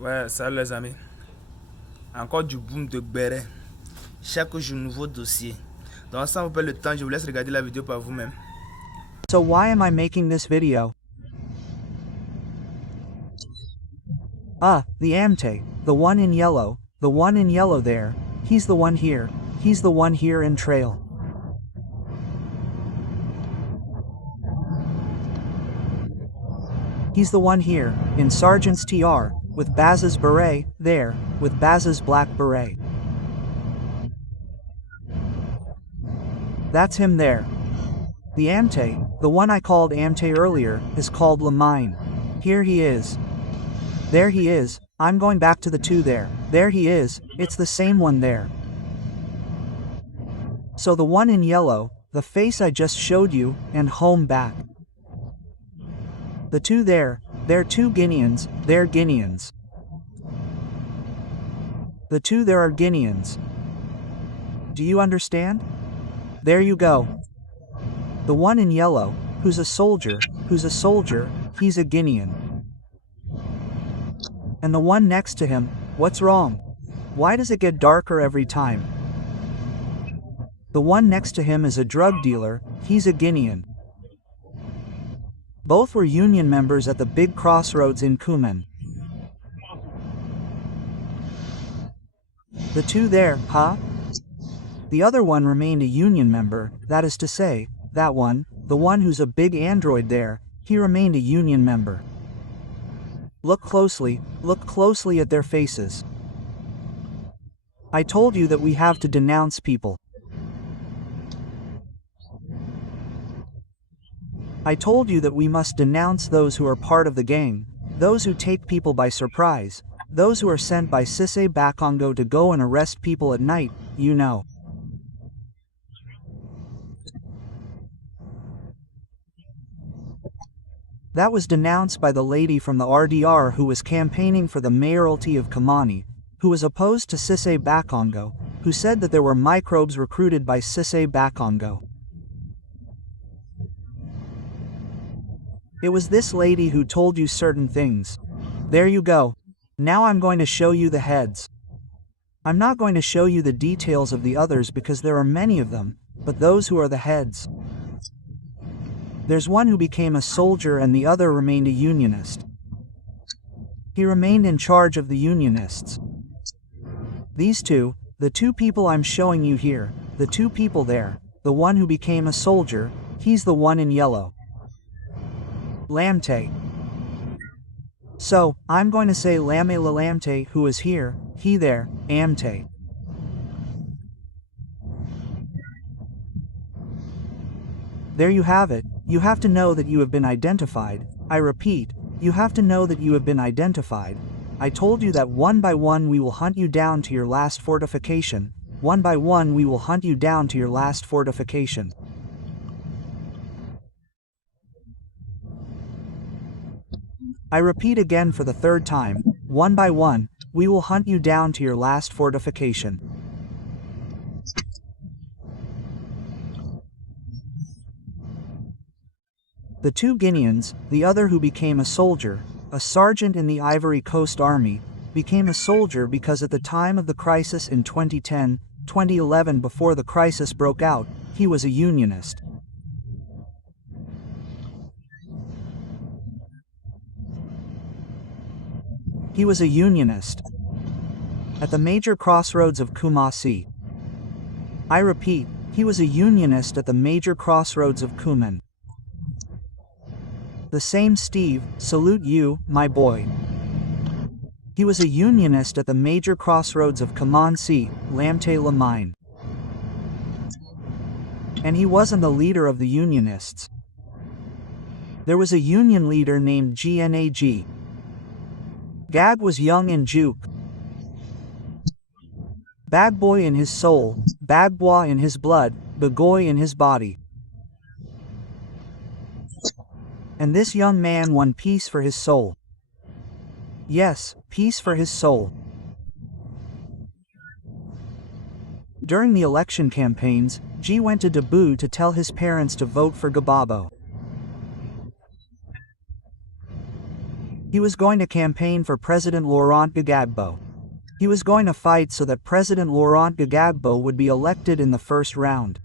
Ouais, salut les amis. Encore du boom de béret. Chaque jour, nouveau dossier. Donc, sans vous perdre le temps, je vous laisse regarder la vidéo par vous-même. So why am I making this video? The Amte, the one in yellow, the one in yellow there, he's the one here, he's the one here in trail. He's the one here, in Sergeant's TR, with Baz's beret, there, with Baz's black beret. That's him there. The Amte, the one I called Amte earlier, is called Lamine. Here he is. There he is, I'm going back to the two there. There he is, it's the same one there. So the one in yellow, the face I just showed you, and home back. The two there, they're two Guineans, they're Guineans. The two there are Guineans. Do you understand? There you go. The one in yellow, who's a soldier, he's a Guinean. And the one next to him, what's wrong? Why does it get darker every time? The one next to him is a drug dealer, he's a Guinean. Both were union members at the big crossroads in Kuman. The two there, huh? The other one remained a union member, that is to say, that one, the one who's a big android there, he remained a union member. Look closely at their faces. I told you that we have to denounce people. I told you that we must denounce those who are part of the gang, those who take people by surprise, those who are sent by Sisay Bakongo to go and arrest people at night, you know. That was denounced by the lady from the RDR who was campaigning for the mayoralty of Kamani, who was opposed to Sisay Bakongo, who said that there were microbes recruited by Sisay Bakongo. It was this lady who told you certain things. There you go. Now I'm going to show you the heads. I'm not going to show you the details of the others because there are many of them, but those who are the heads. There's one who became a soldier and the other remained a unionist. He remained in charge of the unionists. These two, the two people I'm showing you here, the two people there, the one who became a soldier, he's the one in yellow. Lamte. So, I'm going to say Lame Lalamte who is here, he there, Amte. There you have it. You have to know that you have been identified. I repeat, you have to know that you have been identified. I told you that one by one we will hunt you down to your last fortification. One by one we will hunt you down to your last fortification. I repeat again for the third time, one by one, we will hunt you down to your last fortification. The two Guineans, the other who became a soldier, a sergeant in the Ivory Coast Army, became a soldier because at the time of the crisis in 2010-2011 before the crisis broke out, he was a unionist. He was a unionist. At the major crossroads of Kumasi. I repeat, he was a unionist at the major crossroads of Kuman. The same Steve, salute you, my boy. He was a unionist at the major crossroads of Kamansi, Lamte Lamine. And he wasn't the leader of the unionists. There was a union leader named GNAG. Gag was young and juke. Bagboy in his soul, Bagboy in his blood, Bagoy in his body. And this young man won peace for his soul. Yes, peace for his soul. During the election campaigns, G went to Dabu to tell his parents to vote for Gababo. He was going to campaign for President Laurent Gbagbo. He was going to fight so that President Laurent Gbagbo would be elected in the first round.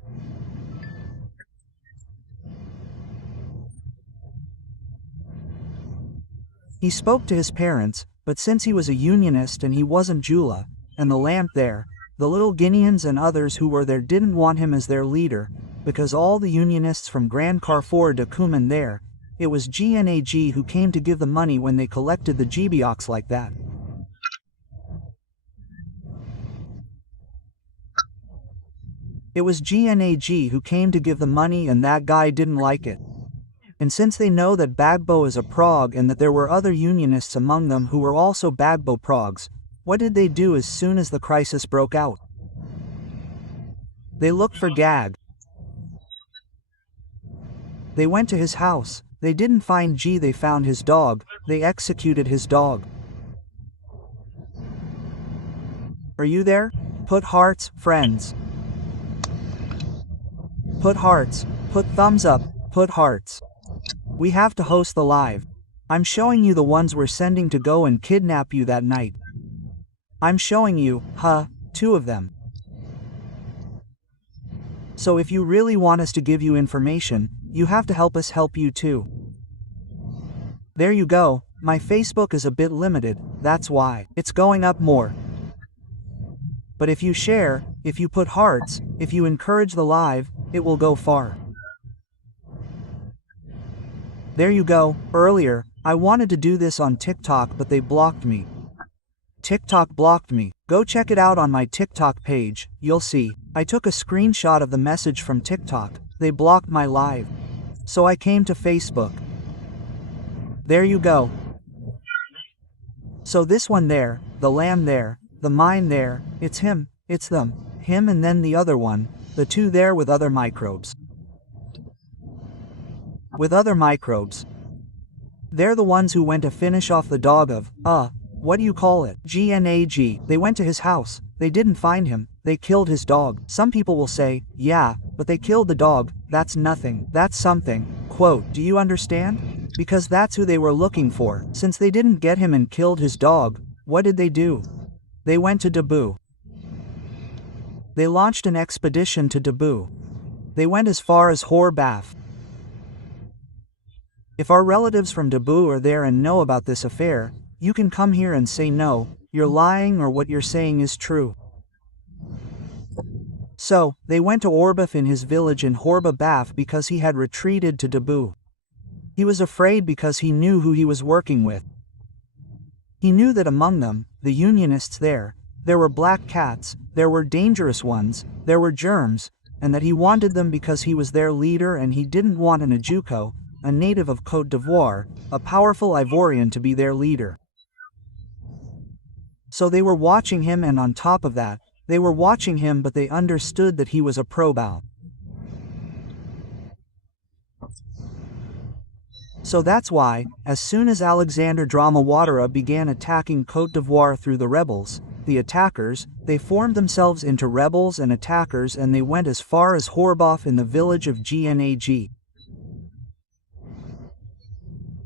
He spoke to his parents, but since he was a unionist and he wasn't Jula, and the lamp there, the little Guineans and others who were there didn't want him as their leader, because all the unionists from Grand Carrefour de Cuman there, it was GNAG who came to give the money when they collected the GBOX like that. It was GNAG who came to give the money and that guy didn't like it. And since they know that Gbagbo is a prog and that there were other unionists among them who were also Gbagbo progs, what did they do as soon as the crisis broke out? They looked for Gag. They went to his house. They didn't find G, they found his dog. They executed his dog. Are you there? Put hearts, friends. Put hearts, put thumbs up, put hearts. We have to host the live. I'm showing you the ones we're sending to go and kidnap you that night. I'm showing you, 2 of them. So if you really want us to give you information, you have to help us help you too. There you go, my Facebook is a bit limited, that's why. It's going up more. But if you share, if you put hearts, if you encourage the live, it will go far. There you go. Earlier, I wanted to do this on TikTok but they blocked me. TikTok blocked me. Go check it out on my TikTok page, you'll see. I took a screenshot of the message from TikTok. They blocked my live. So I came to Facebook. There you go. So this one there, the lamb there, the mine there, it's him, it's them, him and then the other one, the 2 there with other microbes. With other microbes. They're the ones who went to finish off the dog of, what do you call it? GNAG. They went to his house. They didn't find him. They killed his dog. Some people will say, yeah, but they killed the dog. That's nothing. That's something. Quote, do you understand? Because that's who they were looking for. Since they didn't get him and killed his dog, what did they do? They went to Debout. They launched an expedition to Debout. They went as far as Hor-Baf. If our relatives from Debout are there and know about this affair, you can come here and say no, you're lying or what you're saying is true. So, they went to Orbaf in his village in Hor-Baf because he had retreated to Debout. He was afraid because he knew who he was working with. He knew that among them, the unionists there were black cats, there were dangerous ones, there were germs, and that he wanted them because he was their leader and he didn't want an Ajuko, a native of Côte d'Ivoire, a powerful Ivorian to be their leader. So they were watching him and on top of that, they were watching him but they understood that he was a Probao. So that's why, as soon as Alexandre Drama Ouattara began attacking Côte d'Ivoire through the rebels, the attackers, they formed themselves into rebels and attackers and they went as far as Hor-Baf in the village of GNAG.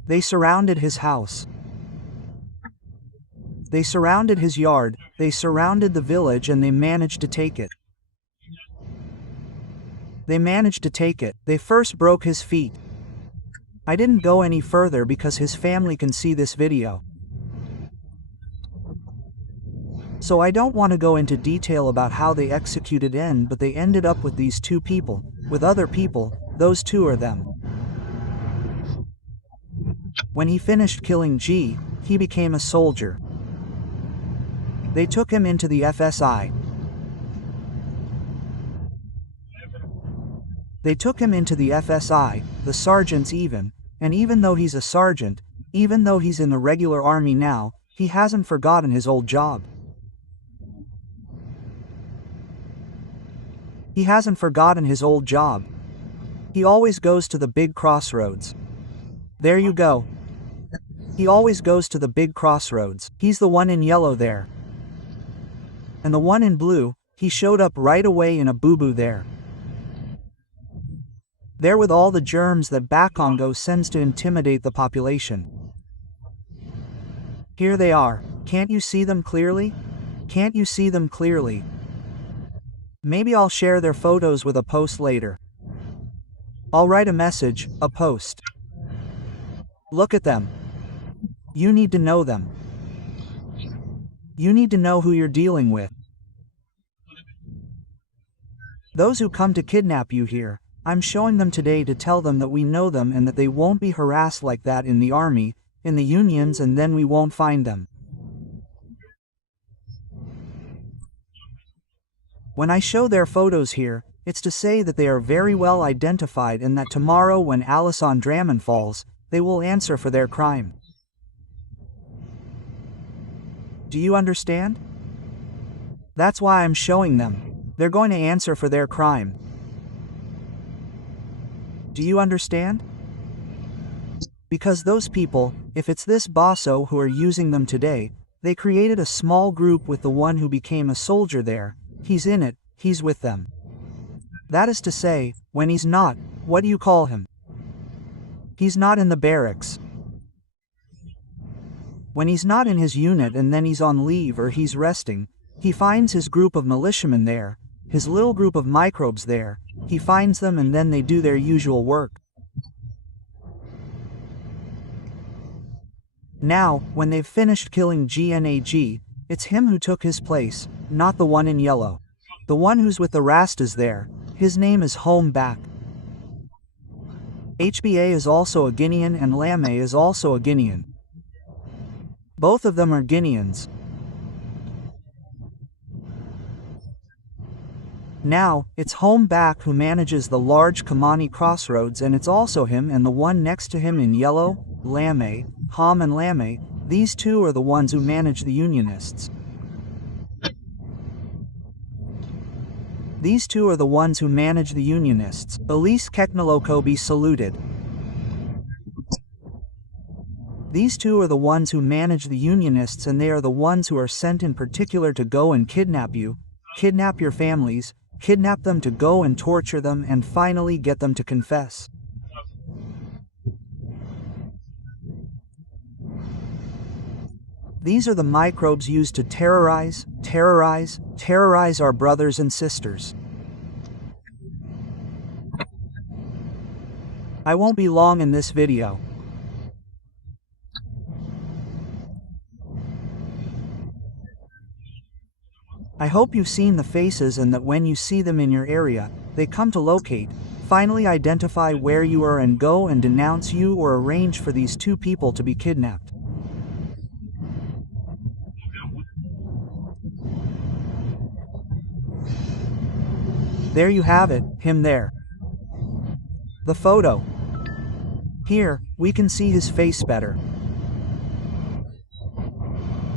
They surrounded his house. They surrounded his yard, they surrounded the village and they managed to take it. They managed to take it. They first broke his feet. I didn't go any further because his family can see this video. So I don't want to go into detail about how they executed N, but they ended up with these 2 people, with other people, those 2 are them. When he finished killing G, he became a soldier. They took him into the FSI. They took him into the FSI, the sergeants even, and even though he's a sergeant, even though he's in the regular army now, he hasn't forgotten his old job. He hasn't forgotten his old job. He always goes to the big crossroads. There you go. He always goes to the big crossroads. He's the one in yellow there. And the one in blue, he showed up right away in a boo-boo there. There with all the germs that Bakongo sends to intimidate the population. Here they are. Can't you see them clearly? Can't you see them clearly? Maybe I'll share their photos with a post later. I'll write a message, a post. Look at them. You need to know them. You need to know who you're dealing with. Those who come to kidnap you here, I'm showing them today to tell them that we know them and that they won't be harassed like that in the army, in the unions, and then we won't find them. When I show their photos here, it's to say that they are very well identified and that tomorrow when Alice on Drammen falls, they will answer for their crime. Do you understand? That's why I'm showing them. They're going to answer for their crime. Do you understand? Because those people, if it's this Basso who are using them today, they created a small group with the one who became a soldier there. He's in it, he's with them. That is to say, when he's not, what do you call him? He's not in the barracks. When he's not in his unit and then he's on leave or he's resting, he finds his group of militiamen there, his little group of microbes there, he finds them and then they do their usual work. Now, when they've finished killing GNAG, it's him who took his place, not the one in yellow. The one who's with the Rastas there, his name is Home Back. HBA is also a Guinean and Lame is also a Guinean. Both of them are Guineans. Now, it's Home Back who manages the large Kamani crossroads, and it's also him and the one next to him in yellow, Lame, Ham and Lame, these two are the ones who manage the Unionists. These two are the ones who manage the Unionists. Elise Keknoloko be saluted. These two are the ones who manage the Unionists, and they are the ones who are sent in particular to go and kidnap you, kidnap your families, kidnap them to go and torture them, and finally get them to confess. These are the microbes used to terrorize our brothers and sisters. I won't be long in this video. I hope you've seen the faces and that when you see them in your area, they come to locate, finally identify where you are and go and denounce you or arrange for these two people to be kidnapped. There you have it, him there. The photo. Here, we can see his face better.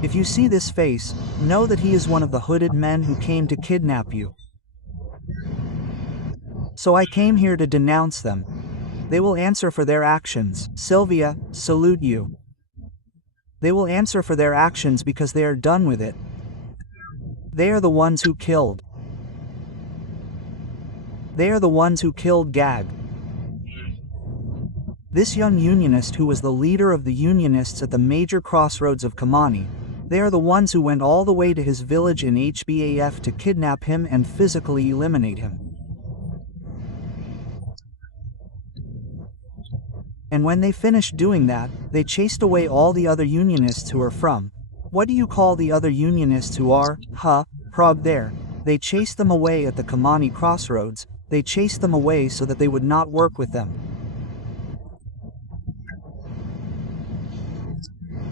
If you see this face, know that he is one of the hooded men who came to kidnap you. So I came here to denounce them. They will answer for their actions. Sylvia, salute you. They will answer for their actions because they are done with it. They are the ones who killed. They are the ones who killed Gag. This young Unionist who was the leader of the Unionists at the major crossroads of Kamani, they are the ones who went all the way to his village in HBAF to kidnap him and physically eliminate him. And when they finished doing that, they chased away all the other Unionists who are from, what do you call the other Unionists who are, Prague there? They chased them away at the Kamani crossroads, they chased them away so that they would not work with them.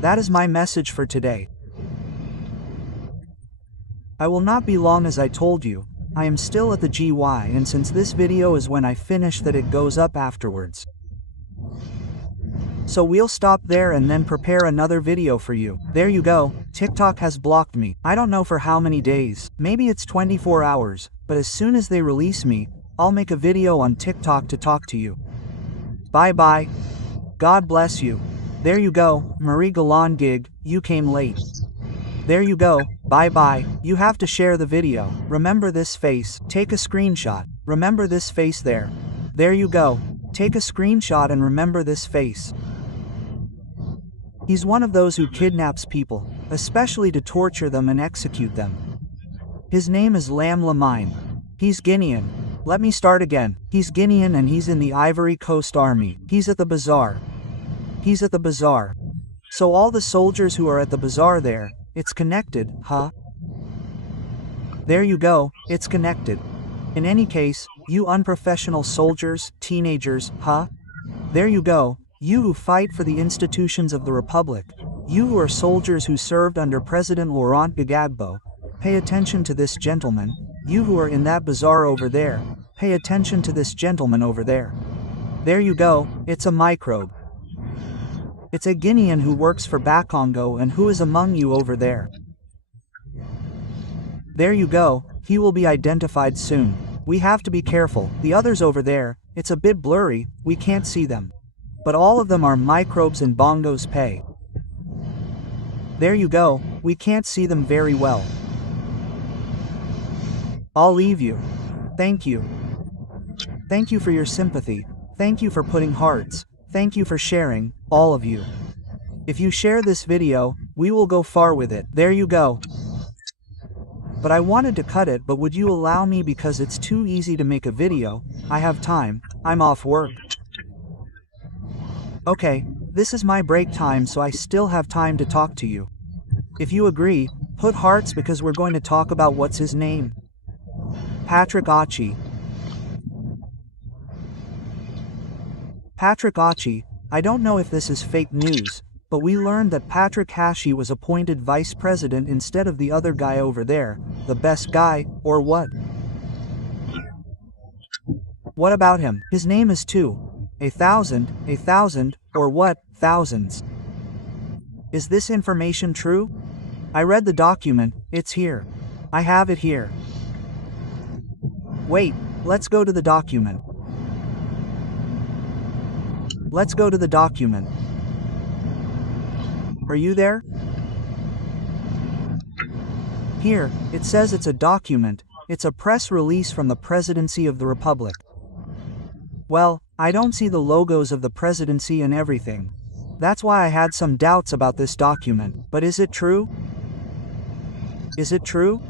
That is my message for today. I will not be long as I told you, I am still at the GY, and since this video is when I finish that it goes up afterwards. So we'll stop there and then prepare another video for you. There you go, TikTok has blocked me. I don't know for how many days, maybe it's 24 hours, but as soon as they release me, I'll make a video on TikTok to talk to you. Bye bye. God bless you. There you go, Marie Galan gig, you came late. There you go, bye bye. You have to share the video. Remember this face, take a screenshot. Remember this face there. There you go, take a screenshot and remember this face. He's one of those who kidnaps people, especially to torture them and execute them. His name is Lam Lamine. He's Guinean. Let me start again. He's Guinean and he's in the Ivory Coast Army. He's at the bazaar. He's at the bazaar. So all the soldiers who are at the bazaar there, it's connected, huh? There you go, it's connected. In any case, you unprofessional soldiers, teenagers, huh? There you go, you who fight for the institutions of the Republic, you who are soldiers who served under President Laurent Gbagbo, pay attention to this gentleman, you who are in that bazaar over there, pay attention to this gentleman over there. There you go, it's a microbe. It's a Guinean who works for Bakongo and who is among you over there. There you go, he will be identified soon. We have to be careful, the others over there, it's a bit blurry, we can't see them. But all of them are microbes and Bongo's pay. There you go, we can't see them very well. I'll leave you. Thank you. Thank you for your sympathy, thank you for putting hearts, thank you for sharing, all of you. If you share this video, we will go far with it. There you go. But I wanted to cut it, but would you allow me because it's too easy to make a video, I have time, I'm off work. Okay, this is my break time so I still have time to talk to you. If you agree, put hearts because we're going to talk about what's his name. Patrick Achi. Patrick Achi, I don't know if this is fake news, but we learned that Patrick Achi was appointed vice president instead of the other guy over there, the best guy, or what? What about him? His name is too. 1,000, or what, thousands. Is this information true? I read the document, it's here. I have it here. Wait, let's go to the document. Let's go to the document. Are you there? Here, it says it's a document, it's a press release from the Presidency of the Republic. Well, I don't see the logos of the presidency and everything. That's why I had some doubts about this document, but is it true? Is it true?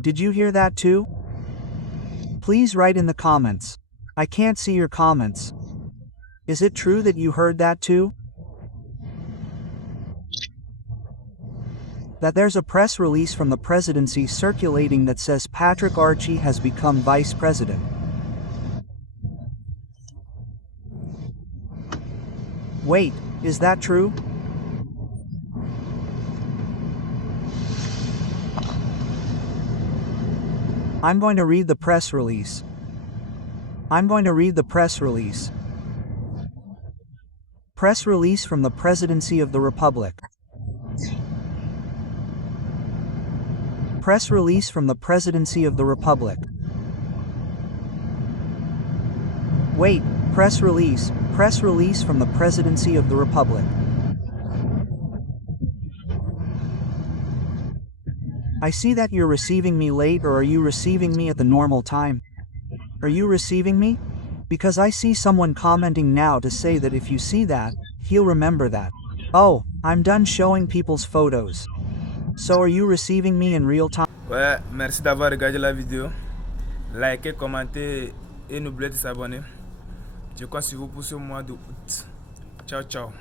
Did you hear that too? Please write in the comments. I can't see your comments. Is it true that you heard that too? That there's a press release from the presidency circulating that says Patrick Achi has become vice president. Wait, is that true? I'm going to read the press release. I'm going to read the press release. Press release from the Presidency of the Republic. Press release from the Presidency of the Republic. Wait, press release from the Presidency of the Republic. I see that you're receiving me late, or are you receiving me at the normal time? Are you receiving me? Because I see someone commenting now to say that if you see that, he'll remember that. Oh, I'm done showing people's photos. So are you receiving me in real time? Ouais, merci d'avoir regardé la vidéo. Likez, commentez et n'oubliez de s'abonner. Je compte sur vous pour ce mois d'août. Ciao, ciao.